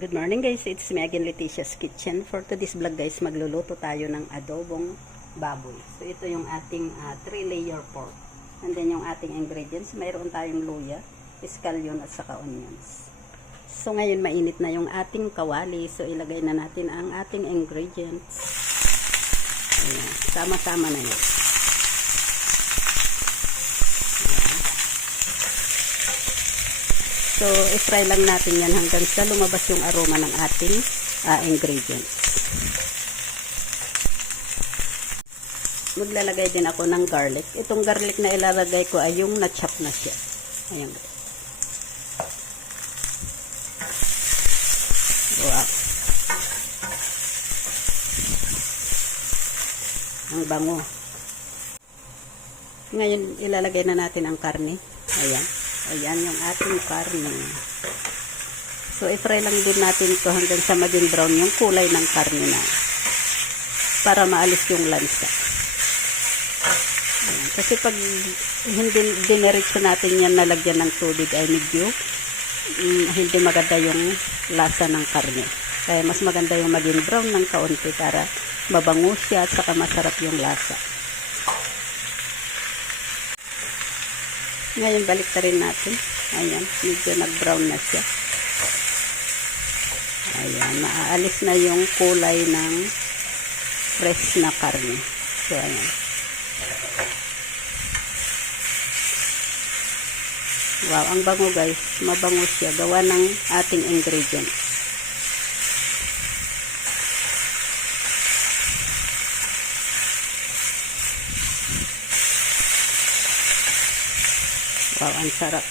Good morning guys, it's me again, Leticia's Kitchen. For today's vlog guys, magluluto tayo ng adobong baboy. So ito yung ating 3-layer pork. And then yung ating ingredients, mayroon tayong luya, escallion at saka onions. So ngayon mainit na yung ating kawali. So ilagay na natin ang ating ingredients. Ayan, sama-sama na yun. So, i-fry lang natin yan hanggang sa lumabas yung aroma ng ating ingredients. Maglalagay din ako ng garlic. Itong garlic na ilalagay ko ay yung na-chop na siya. Ayan. Wow. Ang bango. Ngayon, ilalagay na natin ang karne. Ayan. Ayan yung ating karne. So, i-fry lang din natin ito hanggang sa maging brown yung kulay ng karne na. Para maalis yung lansa. Ayan. Kasi pag hindi diniretso natin yan nalagyan ng tubig ay medyo hindi maganda yung lasa ng karne. Kaya mas maganda yung maging brown ng kaunti para mabango siya at saka masarap yung lasa. Ngayon, balik na rin natin. Ayan, medyo nag-brown na siya. Ayan, maaalis na yung kulay ng fresh na karne. So, ayan. Wow, ang bango guys. Mabango siya. Gawa ng ating ingredients. Wow, ang sarap.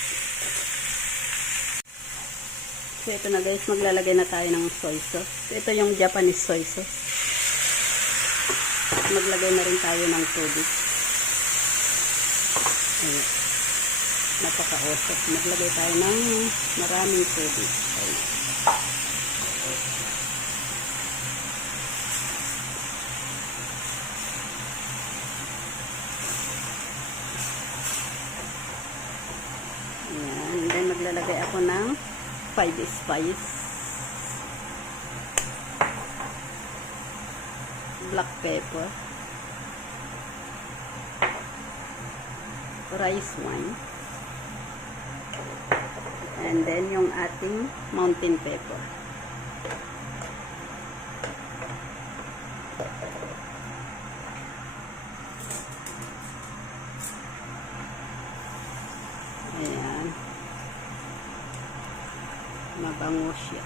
So, ito na guys, maglalagay na tayo ng soy sauce. So, ito yung Japanese soy sauce. Maglagay na rin tayo ng tubig. Ayan. Napaka-osok. Maglagay tayo ng maraming tubig. Ayan. And then maglalagay ako ng 5 spice, black pepper, rice wine, and then yung ating mountain pepper. Ayan. Mabango siya.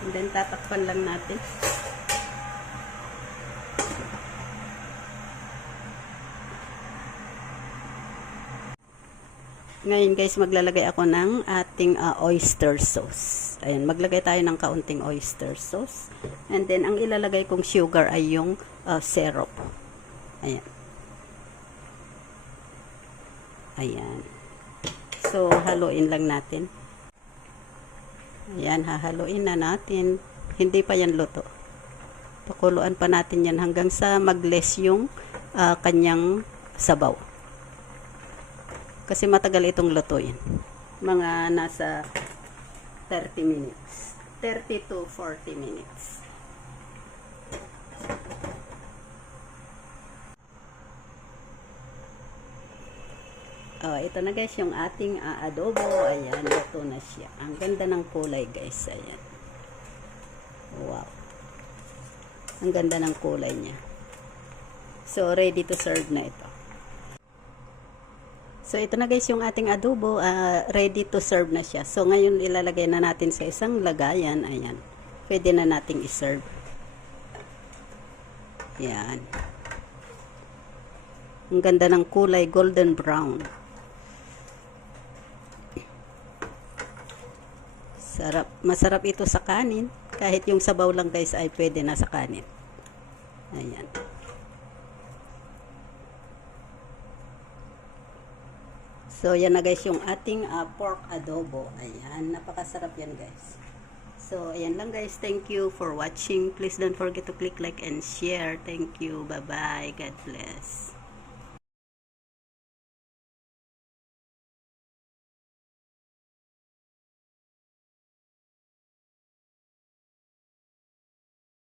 And then tatakpan lang natin. Ngayon guys, maglalagay ako ng ating oyster sauce. Ayan, maglagay tayo ng kaunting oyster sauce. And then, ang ilalagay kong sugar ay yung syrup. Ayan. Ayan. So, haluin lang natin. Ayan, hahaluin na natin. Hindi pa yan luto. Pakuluan pa natin yan hanggang sa mag-less yung kanyang sabaw. Kasi matagal itong lutuin. Mga nasa 30 minutes. 30 to 40 minutes. Ito na guys yung ating adobo. Ayan, luto na siya. Ang ganda ng kulay guys. Ayan. Wow. Ang ganda ng kulay niya. So, ready to serve na ito. So, ito na guys yung ating adobo. Ready to serve na siya. So, ngayon ilalagay na natin sa isang lagayan. Ayan. Pwede na nating iserve. Ayan. Ang ganda ng kulay. Golden brown. Sarap. Masarap ito sa kanin. Kahit yung sabaw lang guys ay pwede na sa kanin. Ayan. So, yan na guys yung ating pork adobo. Ayan. Napakasarap yan guys. So, ayan lang guys. Thank you for watching. Please don't forget to click like and share. Thank you. Bye-bye. God bless.